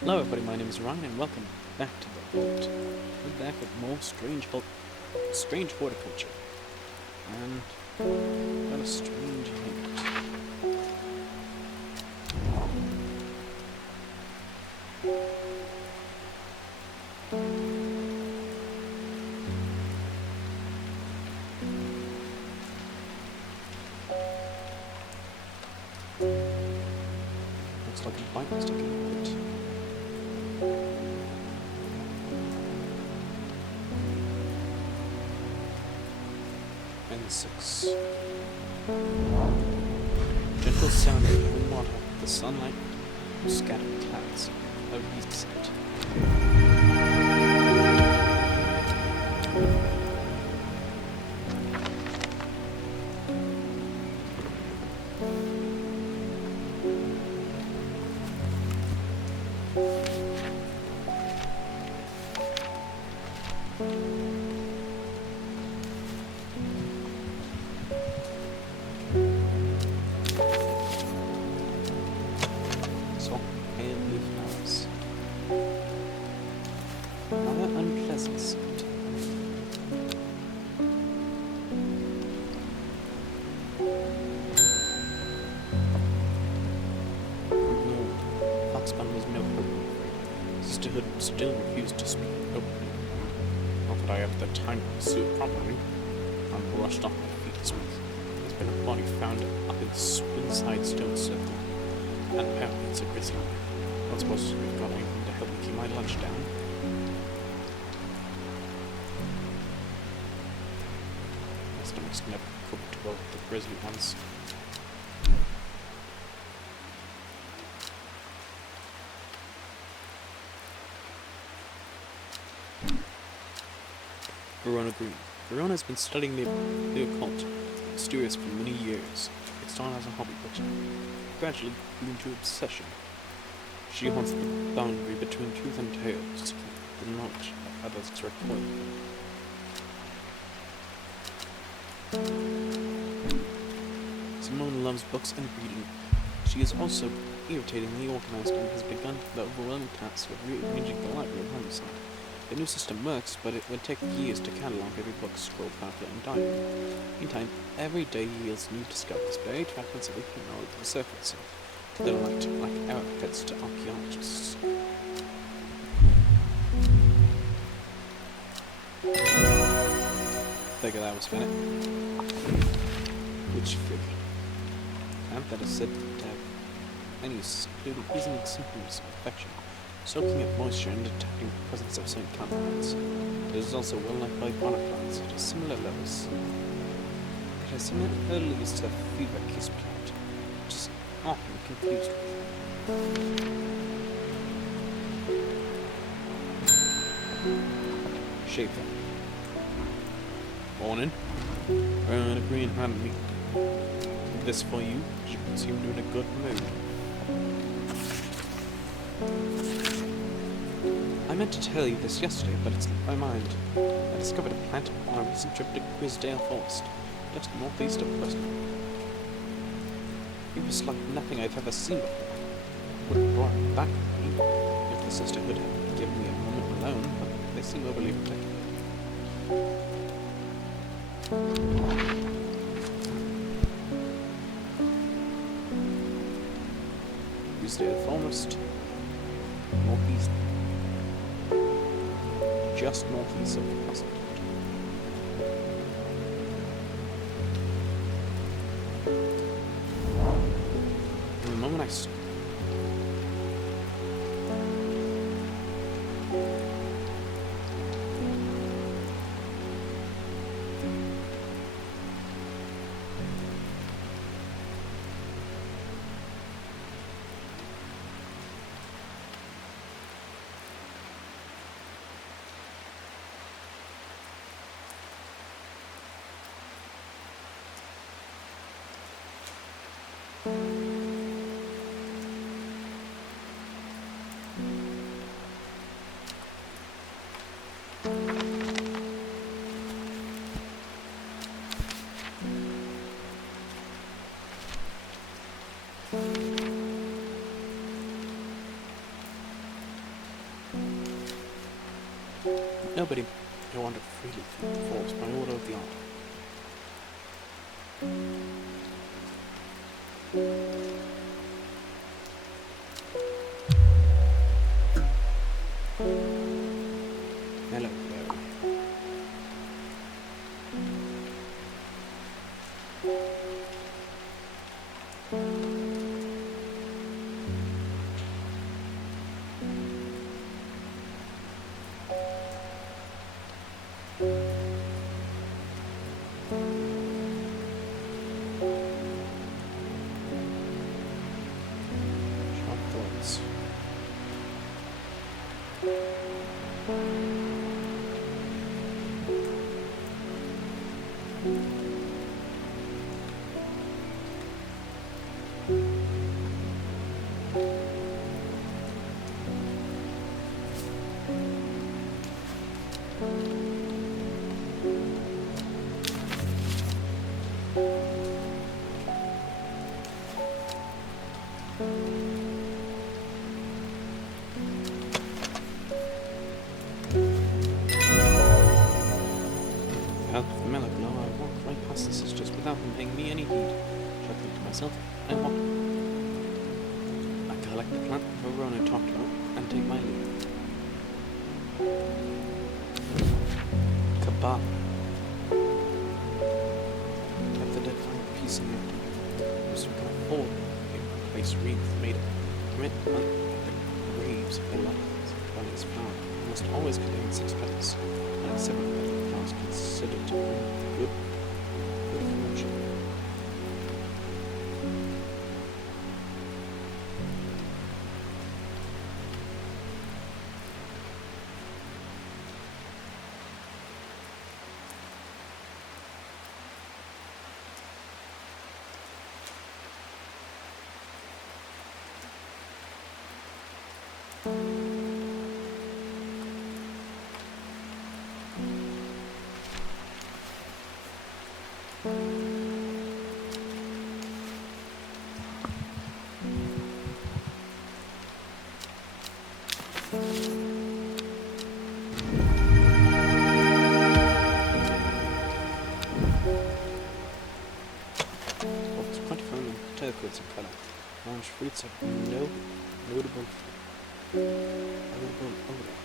Hello everybody, my name is Ryan and welcome back to the Vault. We're back with more strange horticulture. And got a strange hint. Looks like a bite sticking in it. And 6. Gentle sound of moving water, the sunlight, scattered clouds, a reset. Soft pale blue flowers. Rather unpleasant scent. Ignored. Foxbun was no hope. Sisterhood still refused to speak openly. Not that I have the time to pursue it properly. I'm brushed off my feet this week. There's been a body found up in Swinside Stone Circle. And apparently it's a grizzly. Not supposed to have got anything to help me keep my lunch down. My stomach's never cooked well with the grizzly ones. Verona Green. Verona's been studying the occult, mysterious for many years. It started as a hobby, but gradually grew into obsession. She haunts the boundary between truth and tales to keep the knowledge of others recoil. Simone loves books and reading. She is also irritatingly organized and has begun the overwhelming task of rearranging the library of Homicide. The new system works, but it would take years to catalog every book, scroll, pamphlet, and diary. Meantime, every day yields new discoveries, buried fragments of ancient knowledge resurfacing to the light like arrowheads to archaeologists. Figure that was finished. Which figure? That is said to have many including easing symptoms of infection, soaking up moisture and detecting the presence of certain compounds. It is also well liked by butterflies at similar levels. It has similar leads to fever kiss plant, which is often confused with. Schaefer. Morning. Verona Green had me. This for you. You seem to be in a good mood. I meant to tell you this yesterday, but it slipped my mind. I discovered a plant on a recent trip to Grisdale Forest, just northeast of Preston. It was like nothing I've ever seen before. Would have brought it back with me if the sisterhood had given me a moment alone, but they seem overly protective. Grisdale Forest, northeast. Just northeast of Preston. The moment I Nobody may wander freely through the forest by order of the art. Hello, Barry. Sharp thoughts. Out of the mellow glow, I walk right past the sisters without them paying me any heed. Chuckling to myself, I walk. I collect the plant Verona talked about and take my leave. Kabam! Let the dead find peace and empty. Those who can afford a place wreath made of commitment at the graves of their loved ones. One is flower must always contain 6 petals, and 7 petal flowers considered to bring good fortune. It's quite firm and turquoise in colour. Orange fruits have no notable odour.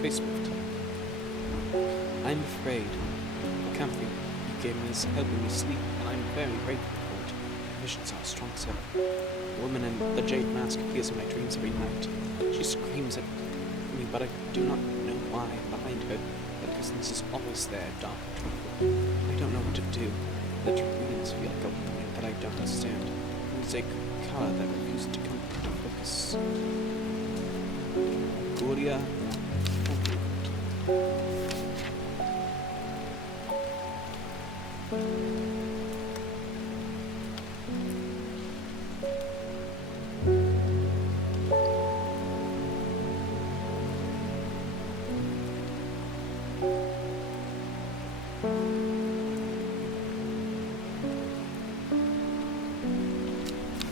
Facelift. I'm afraid the comfort you gave me is helping me sleep, and I'm very grateful for it. Visions are strong so. The woman in the jade mask appears in my dreams every night. She screams at me, but I do not know why. Behind her, the presence is always there, dark and tranquil. I don't know what to do. The dreams feel like a warning that I don't understand. A mosaic color that refuses to come into focus. Gloria.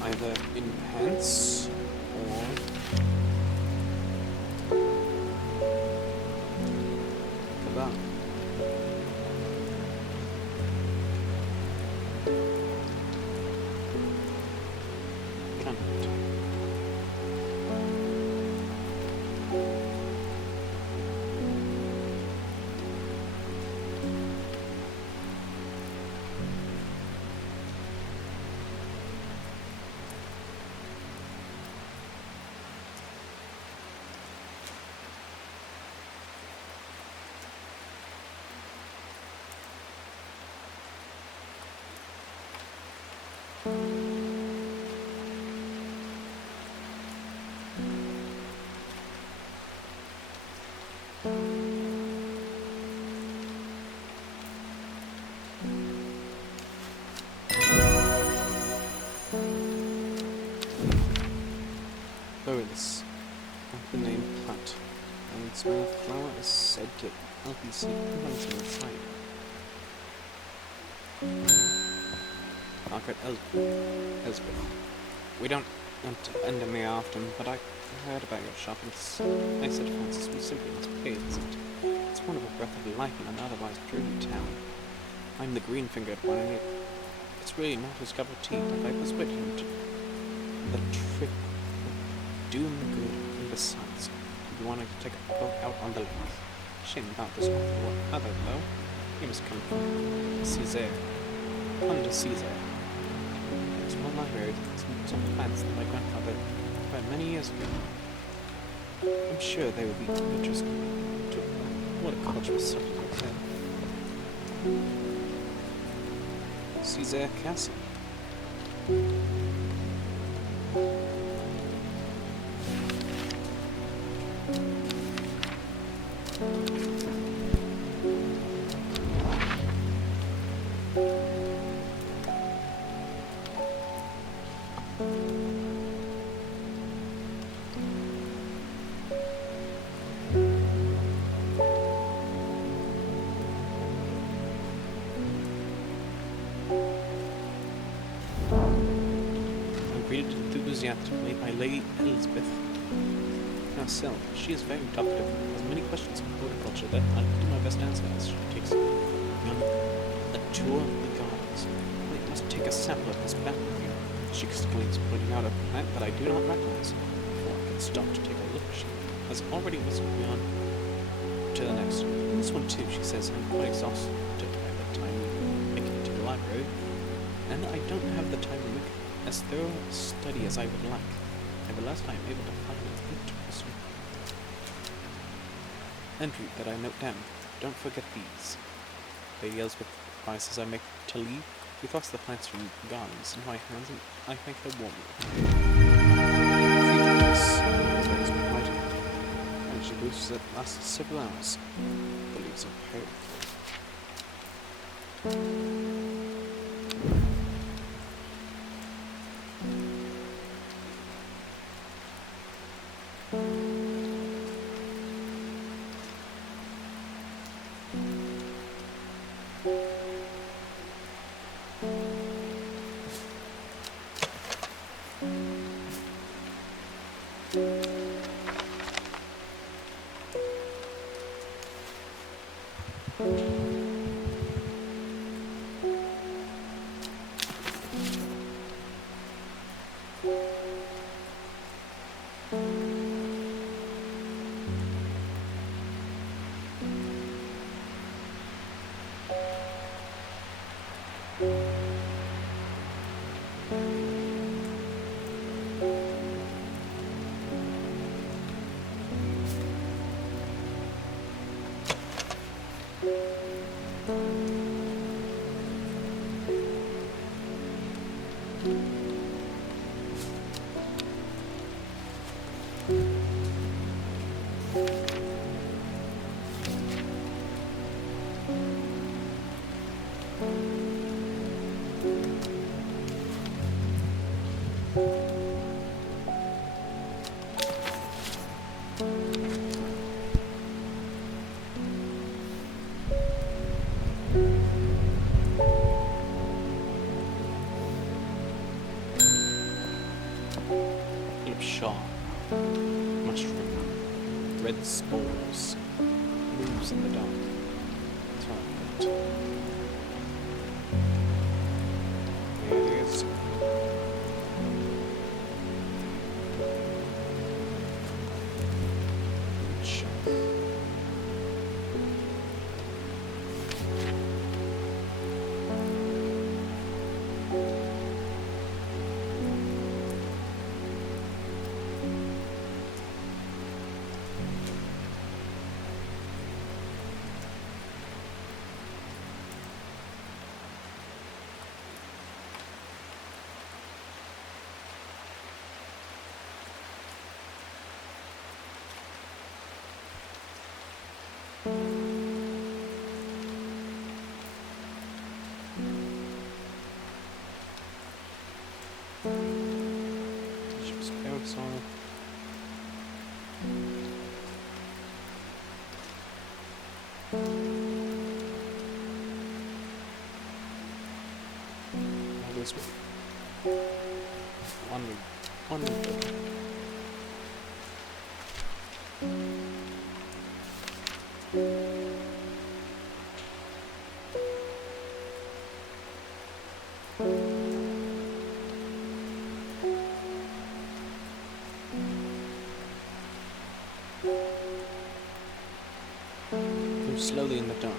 Either enhance or kabam. Can't. this the name plant, and its smell of flower is said to help you sleep something inside. Margaret Elsbeth. We don't end me often, but I heard about your shop, and I said, Francis, we simply must pay a visit. It's one of a breath of life in an otherwise dreary town. I'm the green-fingered one, and it's really not his cup of tea, but I persuaded him to the trip would do him good, and besides, he wanted to take a boat out on the lake. Shame about this other, though. He must come from Caesar. Come to Caesar. It's one library, some plants that my grandfather read many years ago. I'm sure they would be interested to what a cultural subject like that. Caesar Castle. Greeted enthusiastically by Lady Elizabeth herself. She is very talkative, has many questions on horticulture that I do my best to answer as she takes me on a tour of the gardens. I must take a sample of this plant with you, she exclaims, pointing out a plant that I do not recognize. Before I can stop to take a look, she has already whisked me on to the next. This one too, she says. I'm quite exhausted by the time we make it to the library, and I don't have the time to make as thorough a study as I would like. Nevertheless, I am able to find it interesting. Entry that I note down. Don't forget these. Lady Elizabeth advises I make to leave. We toss the plants from the gardens into my hands, and I thank her warmly. Features behind her, and she believes it lasts several hours. The leaves are pale. Shaw, mushroom, red spores, moves in the dark. Twilight. Here it is. Bishop's parasol. this way. Wandering. Move slowly in the dark.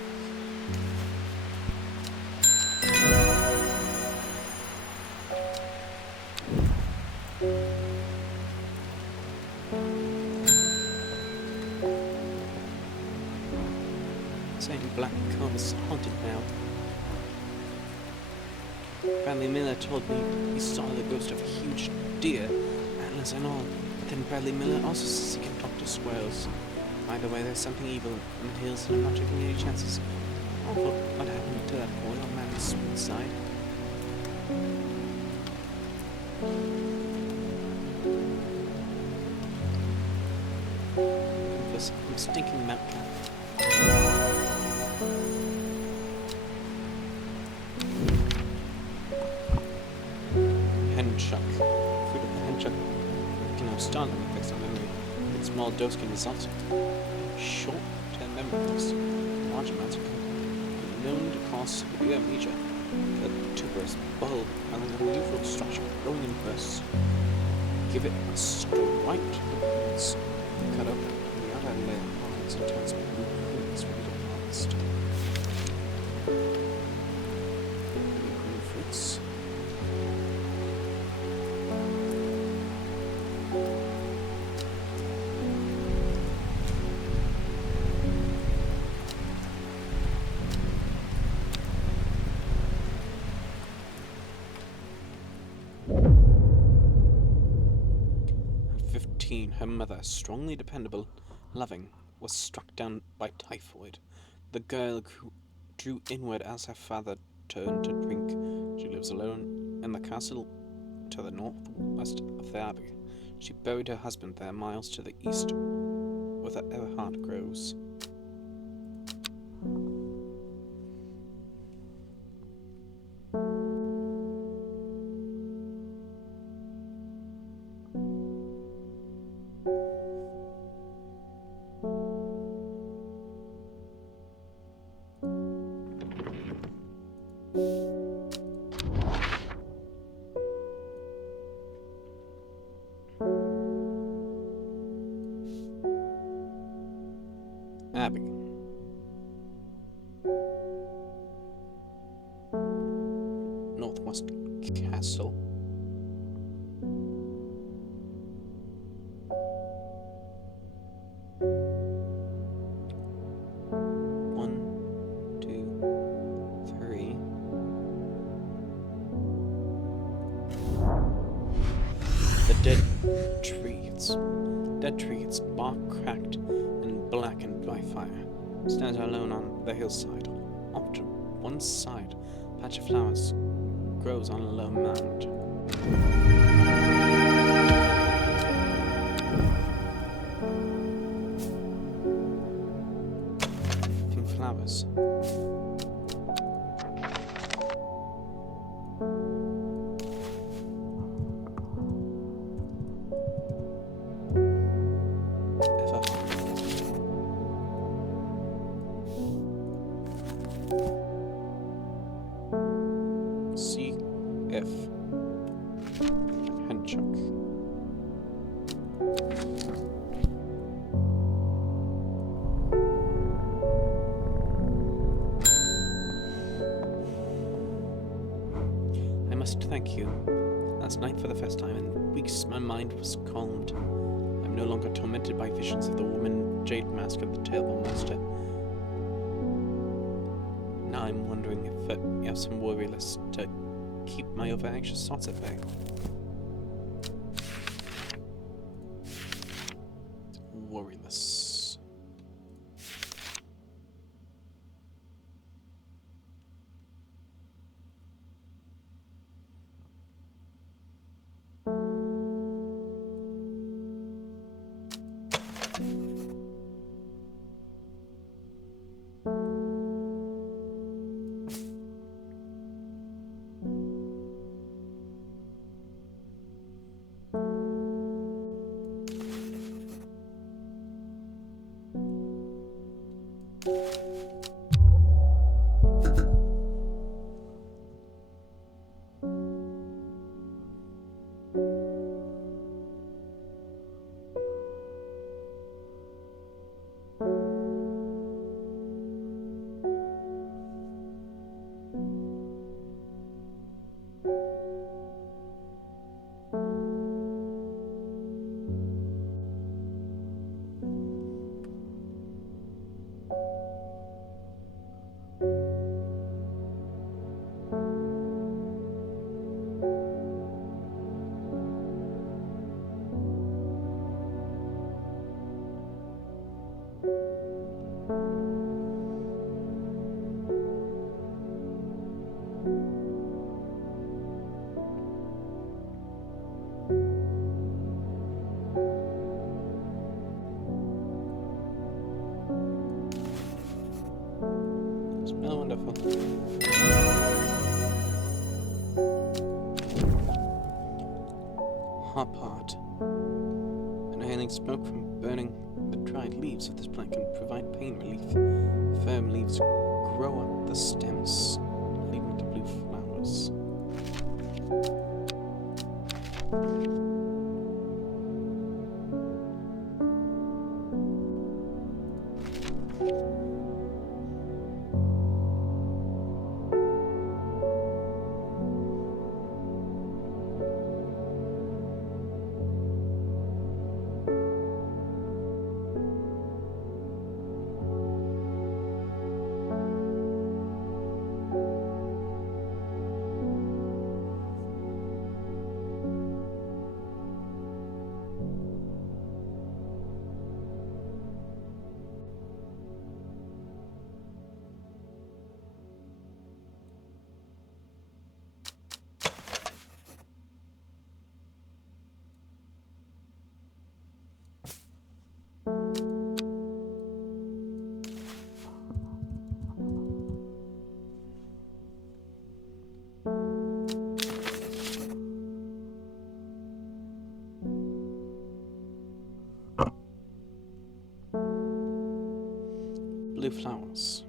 Saying Black Cove is haunted now. Bradley Miller told me he saw the ghost of a huge deer, antlers and all. But then Bradley Miller also says he can talk to squirrels. Either way, there's something evil in the hills, and I'm not taking any chances. Oh, but what happened to that boy on man's sweet side? I'm stinking mount cat. Henchuck. Fruit of the henchuck can have startling effects on memory. In small dose can result in short-term memory loss. Large amounts can be known to cause severe amnesia. A tuberous bulb has an unusual structure growing in bursts. Give it a strike. It's cut up in the outer layer of lines and turns blue and it's ready to harvest. Green fruits. Her mother, strongly dependable, loving, was struck down by typhoid. The girl drew inward as her father turned to drink. She lives alone in the castle to the northwest of the abbey. She buried her husband there, miles to the east, where the Everhard grows. Abbey. Northwest Castle. One, two, three. The dead tree. It's dead tree. Its bark cracked and blackened by fire. Stands alone on the hillside. Off to one side, a patch of flowers grows on a low mound. Pink flowers. F. Henchuck. I must thank you. Last night, for the first time in weeks, my mind was calmed. I'm no longer tormented by visions of the woman jade mask of the tailbone monster. Now I'm wondering if you have some worry list to keep my over-anxious thoughts at bay. Worryless. hot pot. Inhaling smoke from burning the dried leaves of this plant can provide pain relief. Firm leaves grow on the stems, leading to blue flowers. Blue flowers.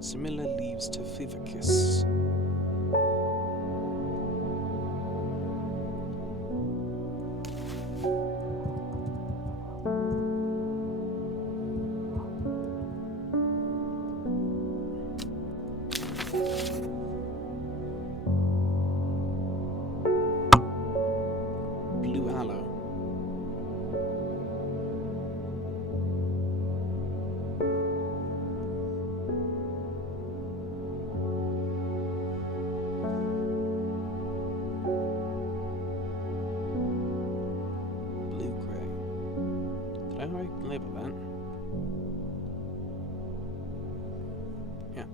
Similar leaves to Vivicus. Blue aloe. Did I label that? Yeah.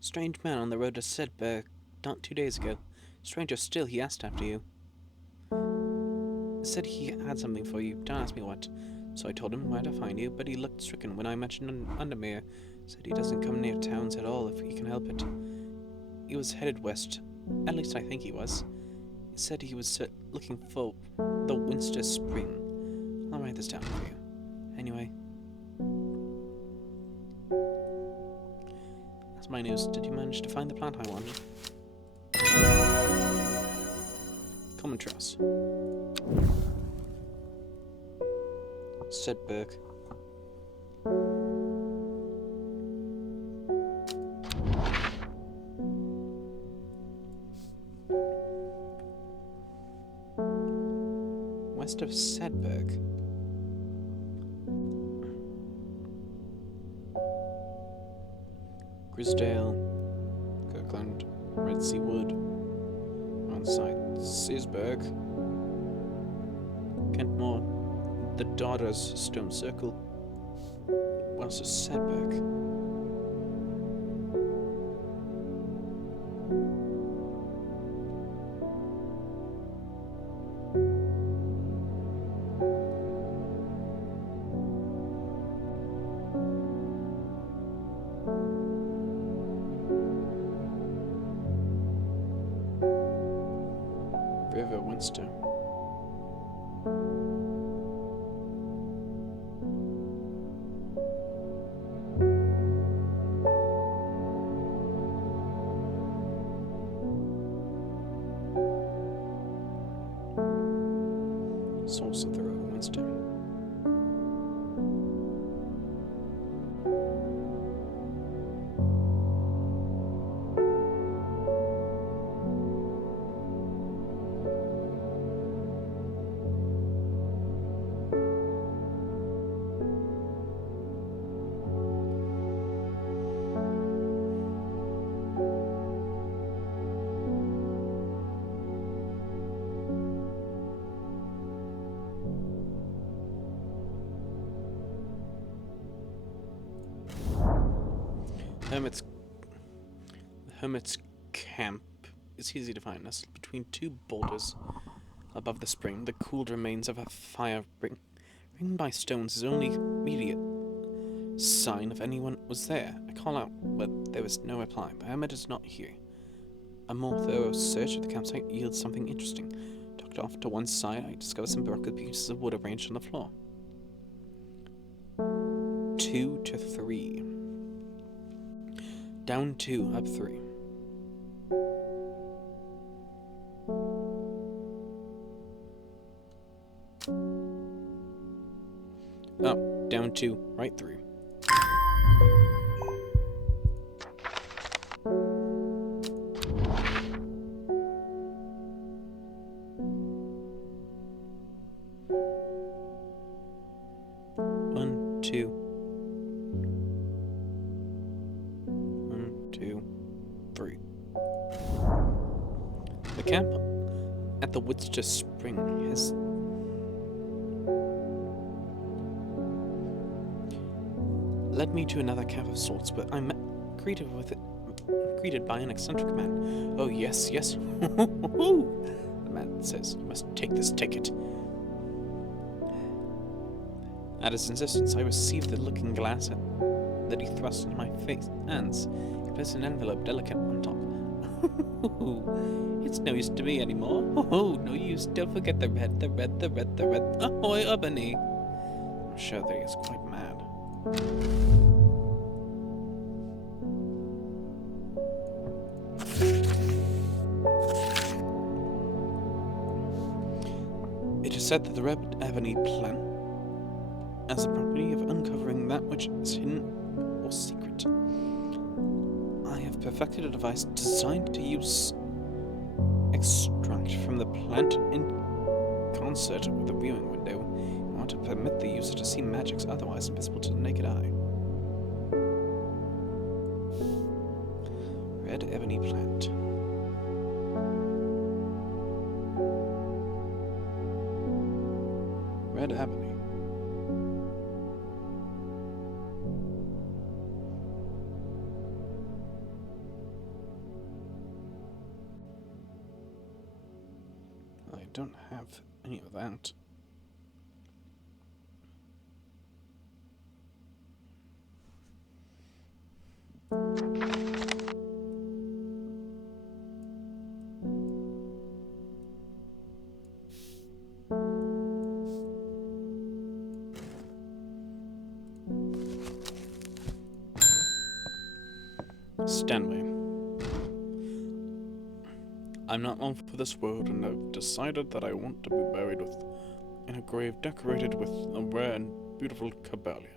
Strange man on the road to Sedberg not 2 days ago. Stranger still, he asked after you. Said he had something for you. Don't ask me what. So I told him where to find you, but he looked stricken when I mentioned Undermere. Said he doesn't come near towns at all if he can help it. He was headed west. At least I think he was. He said he was looking for the Winster Spring. I'll write this down for you. Anyway. That's my news. Did you manage to find the plant I wanted? Common truss. Sedberg. West of Sedberg. Grisdale, Kirkland, Red Sea Wood, on site Searsburg, Kentmore, the Daughters Stone Circle, west of Sedberg. monster. Source of the royal monster. The hermit's camp is easy to find, nestled between two boulders above the spring. The cooled remains of a fire ringed by stones is the only immediate sign if anyone was there. I call out, but there was no reply. The hermit is not here. A more thorough search of the campsite yields something interesting. Tucked off to one side, I discover some broken pieces of wood arranged on the floor. 2 to 3. Down 2, up 3. Up, down 2, right 3. One, two. 1, 2, 3. The camp at the Woodster Spring has led me to another camp of sorts, but I'm greeted by an eccentric man. Oh yes, yes. The man says, "You must take this ticket." At his insistence, I received the looking glass that he thrust into my hands. He placed an envelope delicate on top. It's no use to me anymore. Oh, no use. Don't forget the red, the red, the red, the red. Ahoy, Albany! I'm sure that he is quite mad. It is said that the Red Ebony plan as the property of uncovering that which is hidden or secret. I have perfected a device designed to use extract from the plant in concert with the viewing window in order to permit the user to see magics otherwise invisible to the naked eye. Red Ebony plant. Red Ebony. I don't have any of that. Stanley. I'm not long for this world, and I've decided that I want to be buried in a grave decorated with a rare and beautiful caballia,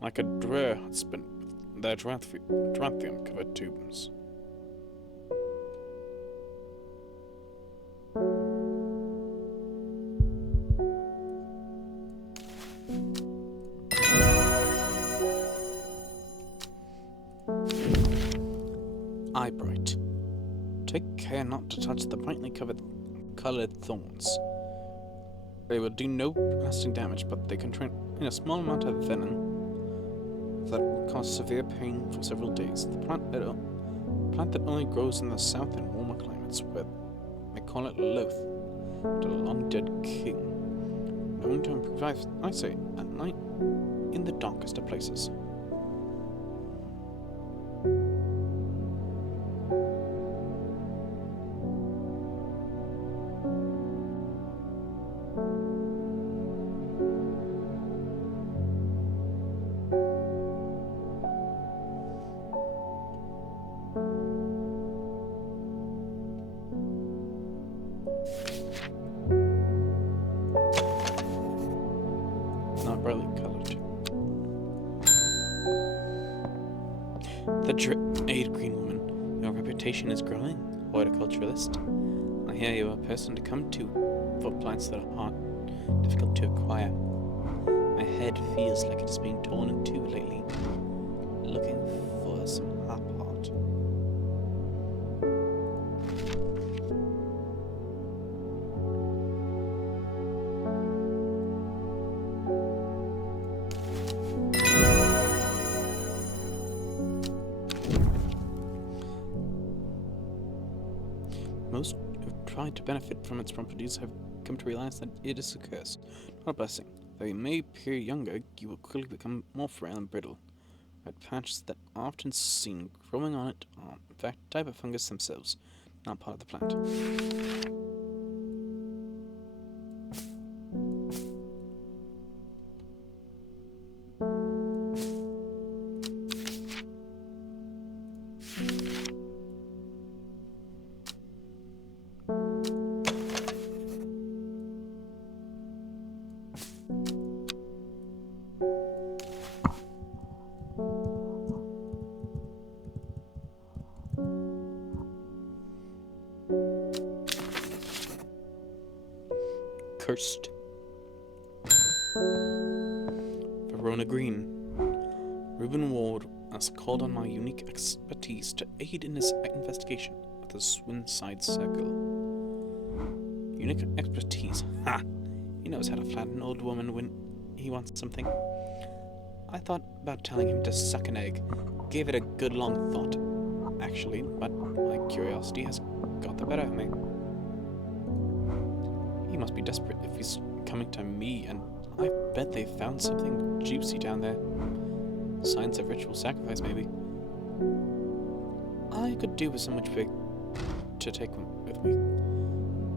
like a drear husband with their drathium-covered tombs. Eyebright. Take care not to touch the brightly colored thorns. They will do no lasting damage, but they contain a small amount of venom that will cause severe pain for several days. The plant that only grows in the south and warmer climates, where they call it loath, the long-dead king, known to improve eyesight at night in the darkest of places. not brightly coloured. The Aid Green Woman, your reputation is growing, horticulturalist. I hear you are a person to come to for plants that are hard, difficult to acquire. My head feels like it is being torn in two lately, looking for some hop heart. Most who've tried to benefit from its properties have come to realize that it is a curse, not a blessing. Though you may appear younger, you will quickly become more frail and brittle. Red patches that are often seen growing on it are, in fact, a type of fungus themselves, not part of the plant. Cursed. Verona Green. Reuben Ward has called on my unique expertise to aid in his investigation of the Swinside Circle. Unique expertise? Ha! He knows how to flatten an old woman when he wants something. I thought about telling him to suck an egg. Gave it a good long thought, actually, but my curiosity has got the better of me. He must be desperate if he's coming to me, and I bet they found something juicy down there. Signs of ritual sacrifice, maybe. I could do with so much big to take with me.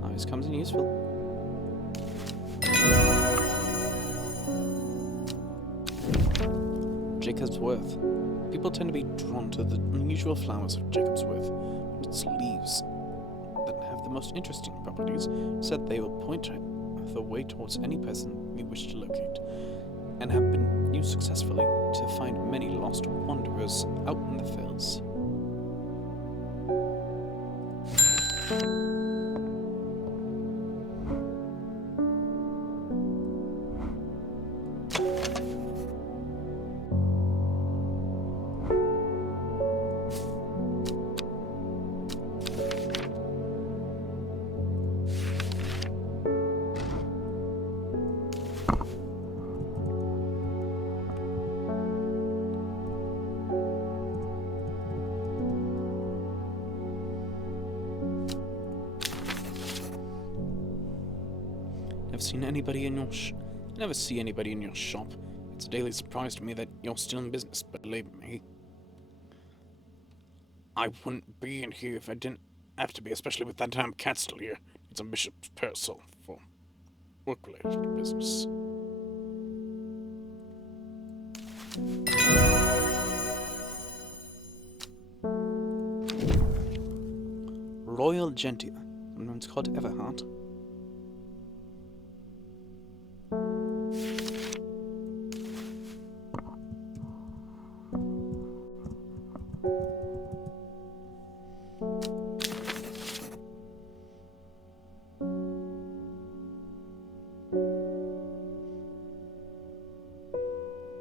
Always comes in useful. Jacob's Worth. People tend to be drawn to the unusual flowers of Jacob's Worth, but its leaves that have the most interesting properties said they will point the way towards any person you wish to locate, and have been used successfully to find many lost wanderers out in the fields. Never see anybody in your shop. It's a daily surprise to me that you're still in business, but believe me, I wouldn't be in here if I didn't have to be, especially with that damn cat still here. It's a bishop's parcel for work-related business. Royal Gentia, sometimes called Everhart.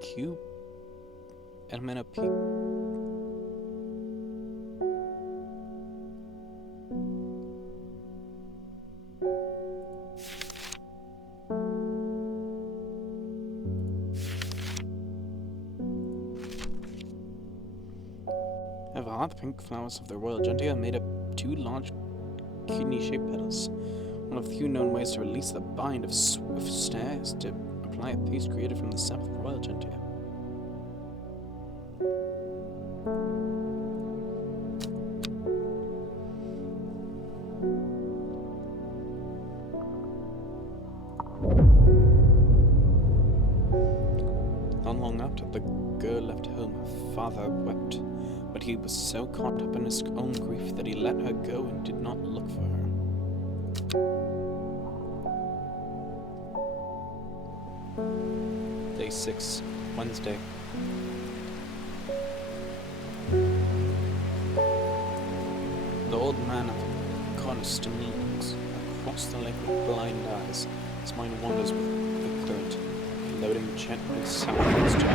Q. P. The pink flowers of the Royal Gentia are made up two large kidney-shaped petals. One of the few known ways to release the bind of swift stare is to apply a paste created from the sap of the Royal Gentia. Not long after the girl left home, her father wept. But he was so caught up in his own grief that he let her go and did not look for her. Day 6, Wednesday. The old man of Coniston looks across the lake with blind eyes. His mind wanders with the current, floating gently southwards to the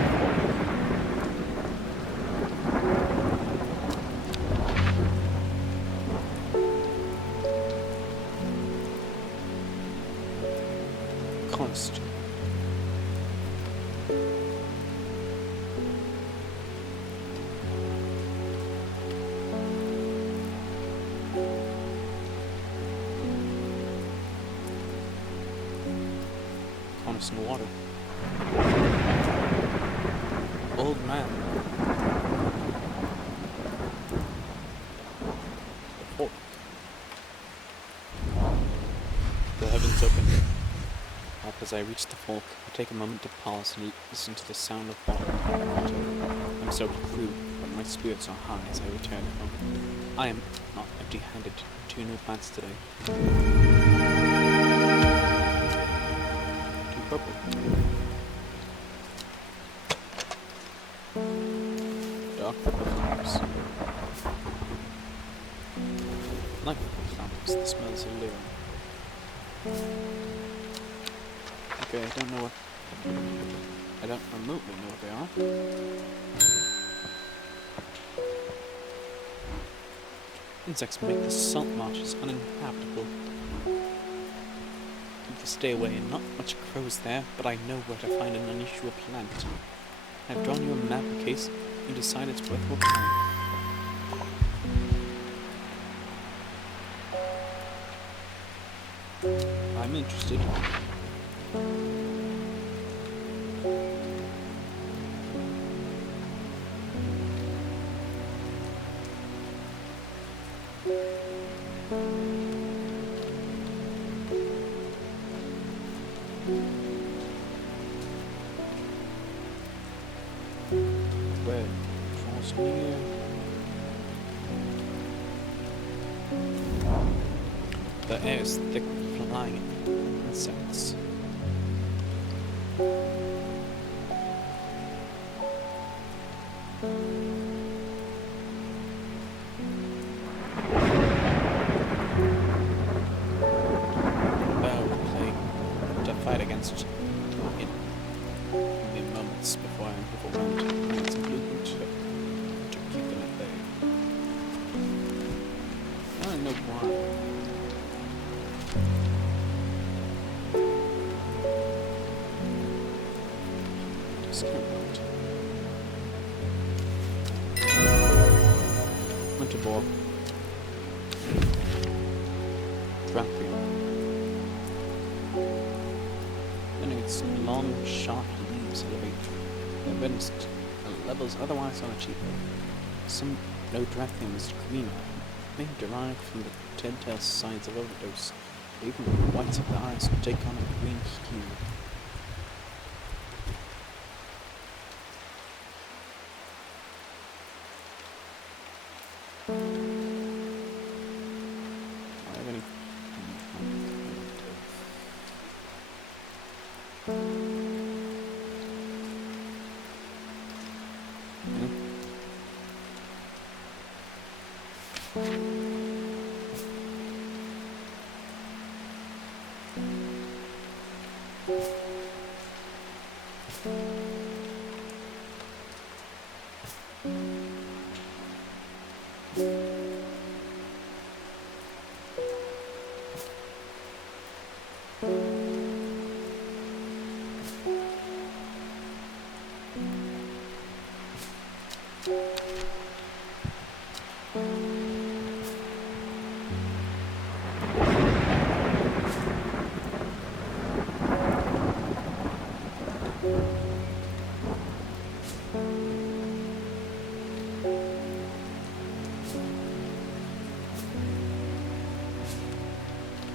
Coniston. Coniston water. Old man. The fork. The heavens open. Up as I reach the fork, I take a moment to pause and listen to the sound of water. I'm soaked through, but my spirits are high as I return home. I am not empty-handed. 2 new plants today. 2 purple. Dark purple flowers. Like purple flowers, the smells alluring. Okay, I don't remotely know what they are. Insects make the salt marshes uninhabitable. Need to stay away, and not much crows there, but I know where to find an unusual plant. I've drawn you a map in case you decide it's worth your time. I'm interested. Where draws near. The air is thick with flying insects. Fight against it in mere moments before I'm overwhelmed. I need some blueprint to keep them at bay. I don't know why. Just can't wait. Winter ball. Drapium. Its long, sharp leaves elevate their redness levels otherwise unachievable. Some no drapium is green may derive from the telltale signs of overdose. Even the whites of the eyes will take on a green hue.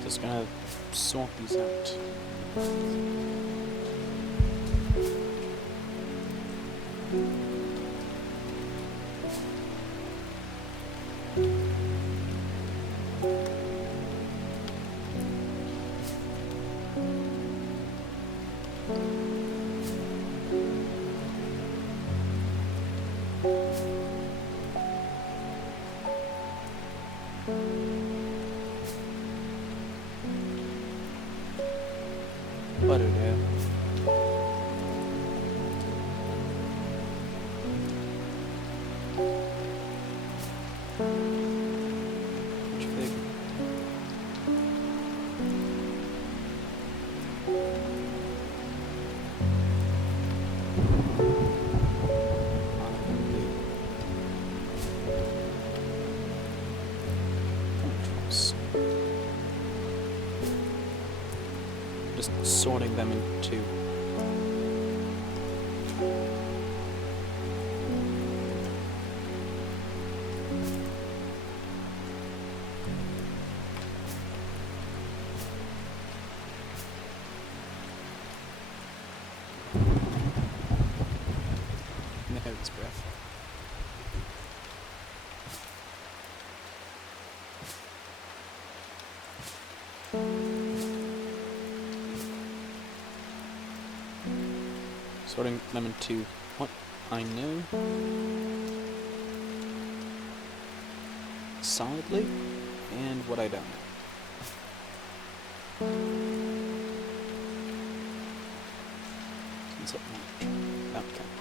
Just gonna sort these out. Which fig? Just sorting them into Mary's breath. Sorting them into what I know solidly and what I don't know. Since that count.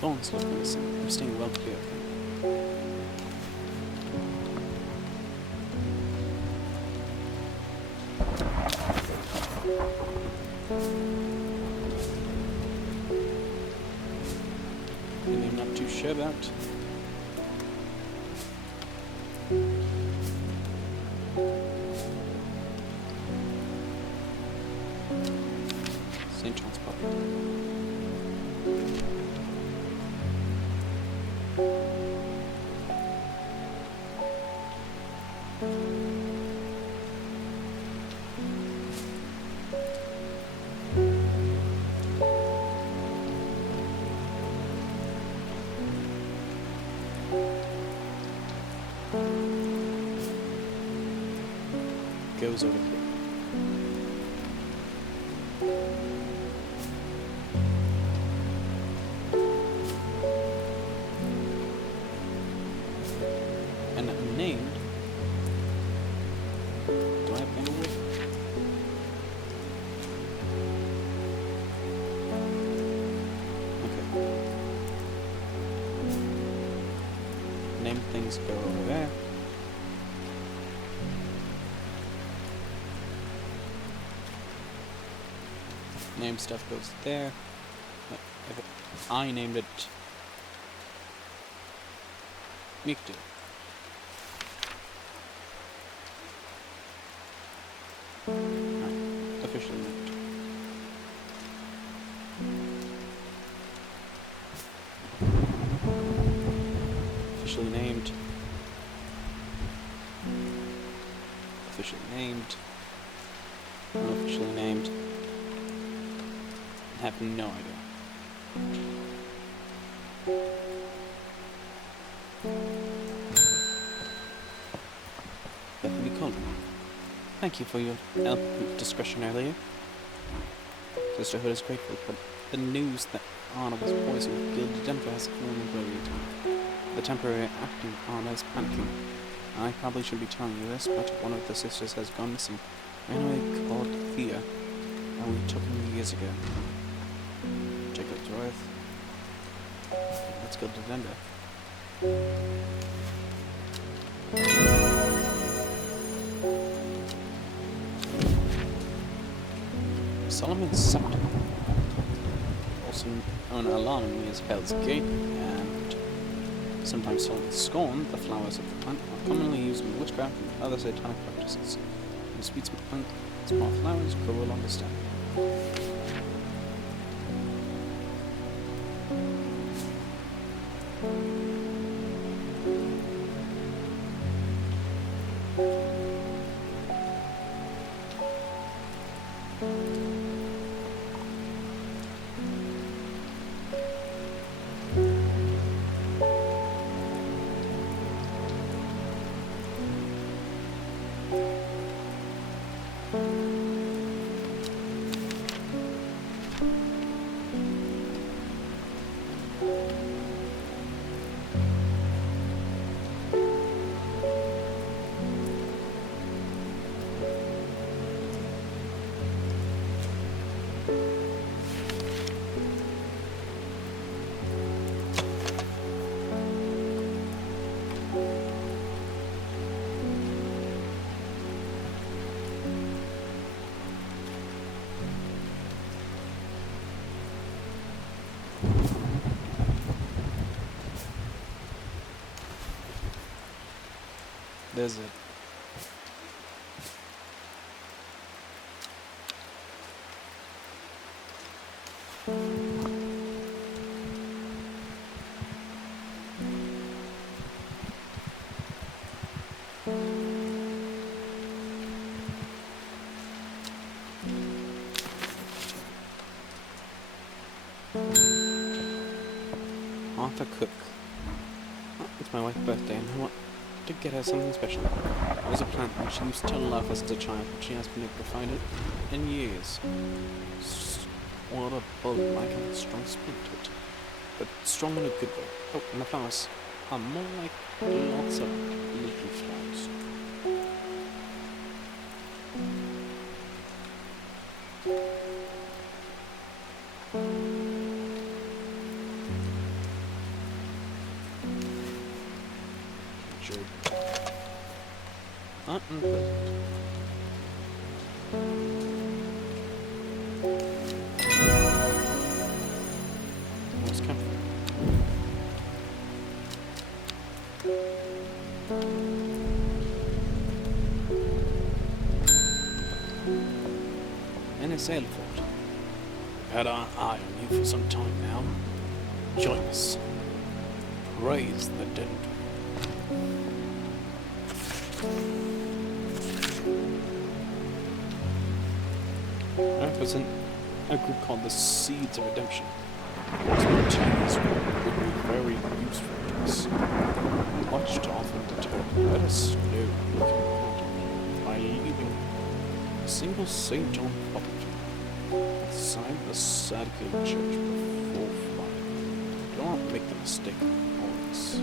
Thorns look menacing. I'm staying well clear of them. Maybe I'm not too sure about. St. John's Pub. Goes over here. And named. Do I have Englewood? Okay. Named things go over there. Name stuff goes there. If I named it Mikdu. Right. Officially named. Officially named. Officially named. Unofficially named. I have no idea. Bethany Coleman. Thank you for your eloquent discretion earlier. Sisterhood is grateful, but the news that Anna was poisoned with gilded Denver has fallen worried. The temporary acting Anna is panicking. I probably shouldn't be telling you this, but one of the sisters has gone missing. Ran away called Thea, and we took him years ago. Jacob's worth. Let's go to Denver. Solomon's Scepter, also known alarmingly as Hell's Gate, and sometimes Solomon's Scorn, the flowers of the plant, are commonly used in witchcraft and other satanic practices. The sweet plant, small flowers grow along the stem. There's it. Arthur Cook. Oh, it's my wife's birthday, and I want to get her something special. It was a plant which she used to love as a child, but she has been able to find it in years. What a bulb, like a strong spin to it, but strong in a good way. Oh, and the flowers are more like lots of little flowers. Unpleasant. What's coming? NSA fort. We've had our eye on you for some time now. Join us. Praise the dead. Represent a group called the Seeds of Redemption. Those materials would be very useful to us. Much to often deter. Let us know we can count on by leaving a single St. John property inside the Horticulture Church before flying. Do not make the mistake of always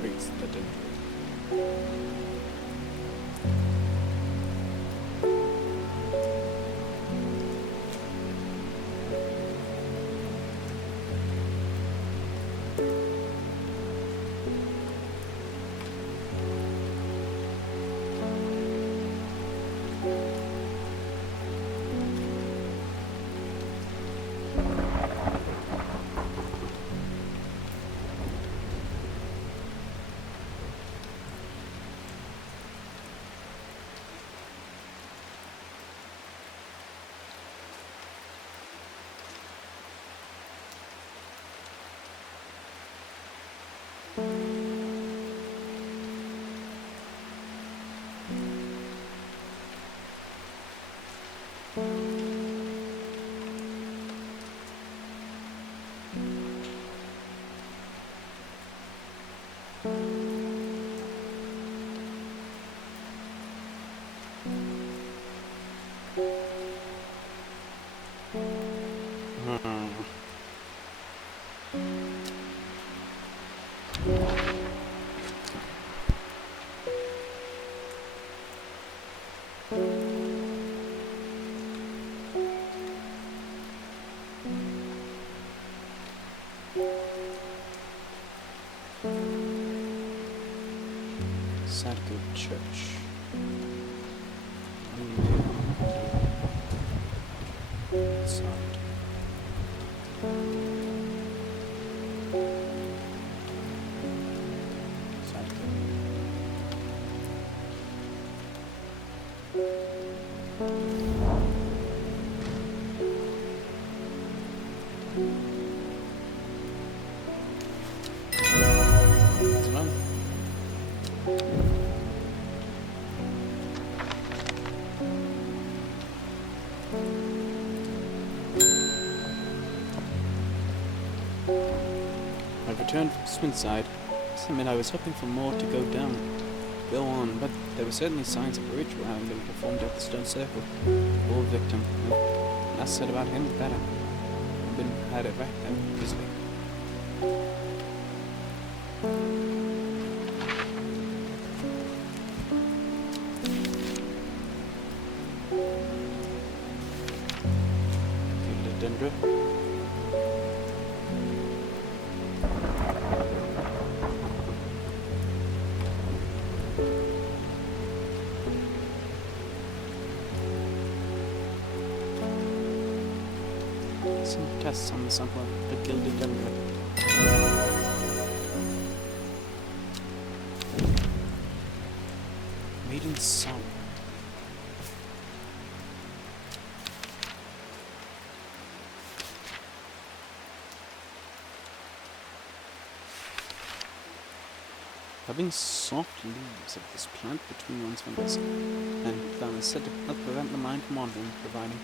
praise the dead. Horticulture Church. Outside. returned from Swinside. I admit I was hoping for more to go on, but there were certainly signs of a ritual having been performed at the stone circle. Poor victim. Well, less said about him, the better. Had it right there, easily. Philodendron. Some tests on the sample of the gilded dendron. Made in salt. Rubbing soft leaves of this plant between one's fingers and thumb is said to help prevent the mind from wandering, providing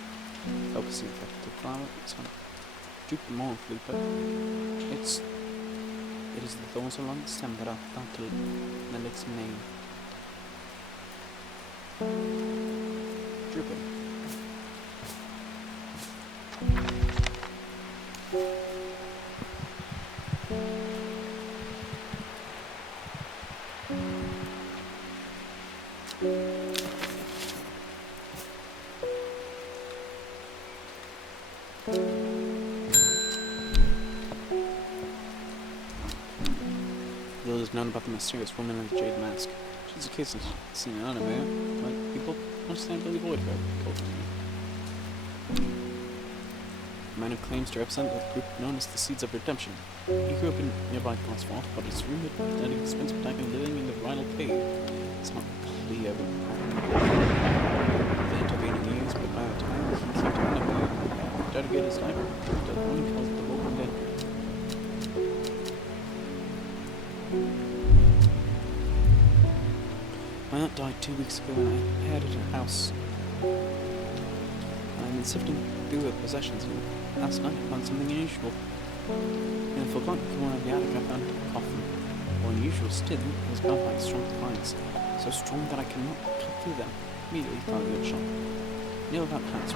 focusing effect. The flower is drooped mournfully, but it is the thorns along the stem that are thought to lend its name. Drooping. Little is known about the mysterious woman in the jade mask. She's occasionally seen unaware, but people understandably avoid her. A man who claims to represent the group known as the Seeds of Redemption. He grew up in nearby Goswald, but it's rumored that he spent some time living in the Rhinal Cave. It's not clear what happened the intervening years, but by the time he came to unaware, he dedicated his life to what one calls the Golden Dead. My aunt died 2 weeks ago and I inherited her house. I've been sifting through her possessions and last night I found something unusual. In a forgotten corner of the attic I found a coffin. More unusual still, it was bound by strong vines, so strong that I cannot cut through them. Immediately thought of a shot. Knew about plants,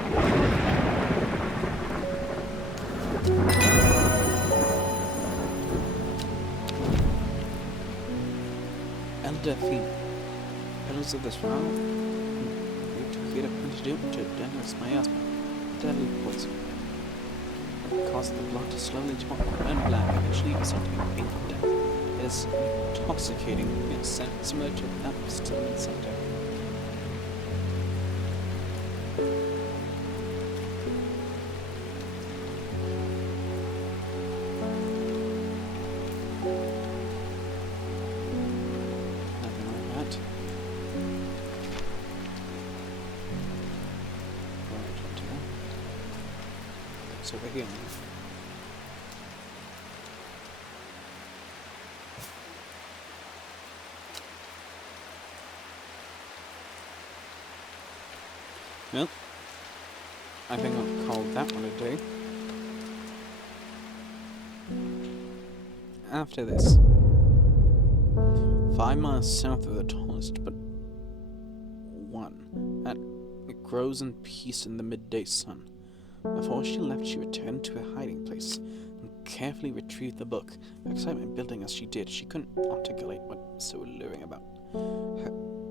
Elderfine. Petals of this flower, we took it up and do to dentist miasma, deadly poison. It caused the blood to slowly turn black, eventually resulting in painful death. It is intoxicating, in a scent similar to that of still insecta. Over here. Well, I think I'll call that one a day. After this, 5 miles south of the tallest but one, that it grows in peace in the midday sun. Before she left, she returned to her hiding place and carefully retrieved the book. Her excitement building as she did, she couldn't articulate what was so alluring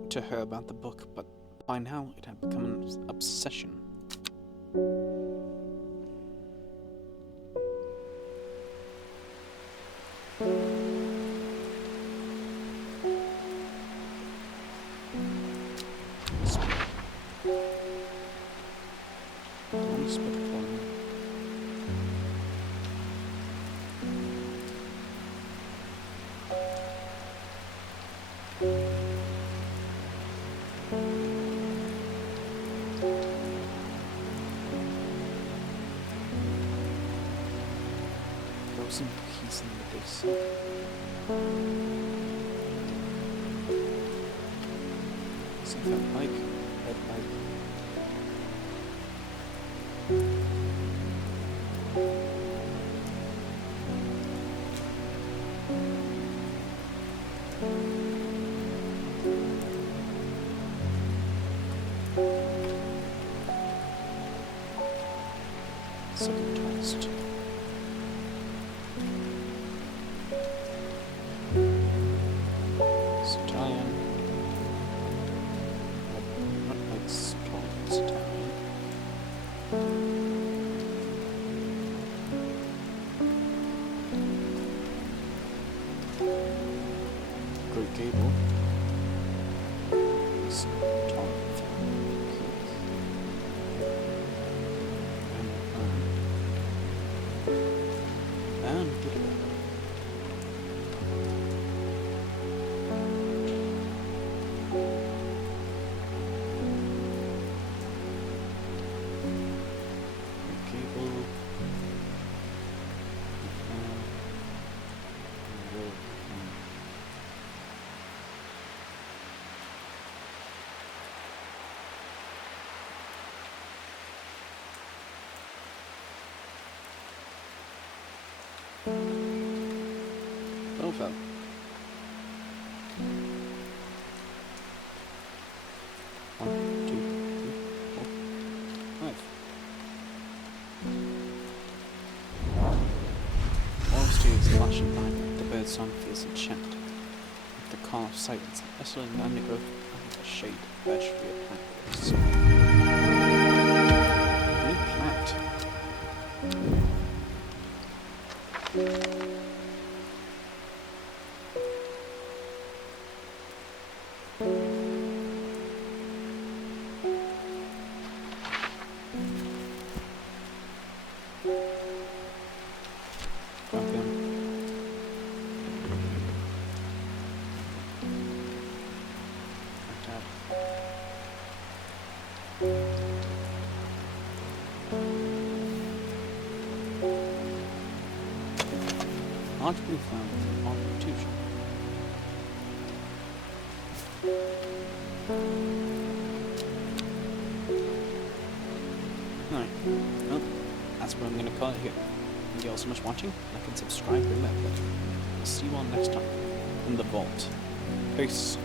to her about the book, but by now it had become an obsession. Some peace in the base. Something like red light. second tallest. Stallion. Not like stallion. Great Gable. Stallion. And get it. Cable. Oh, fell. One, two, three, four, five. Forest trees flash and vibrate. The bird song feels enchanted. Like the call of silence, nestling in the undergrowth under the shade, vegetable plant grows. New plant. Grab him. Tab. Large blue flower with Horticulture. Alright, well, that's where I'm going to call it here. Thank you all so much for watching. Like and subscribe, ring that bell. I'll see you all next time in the vault. Peace.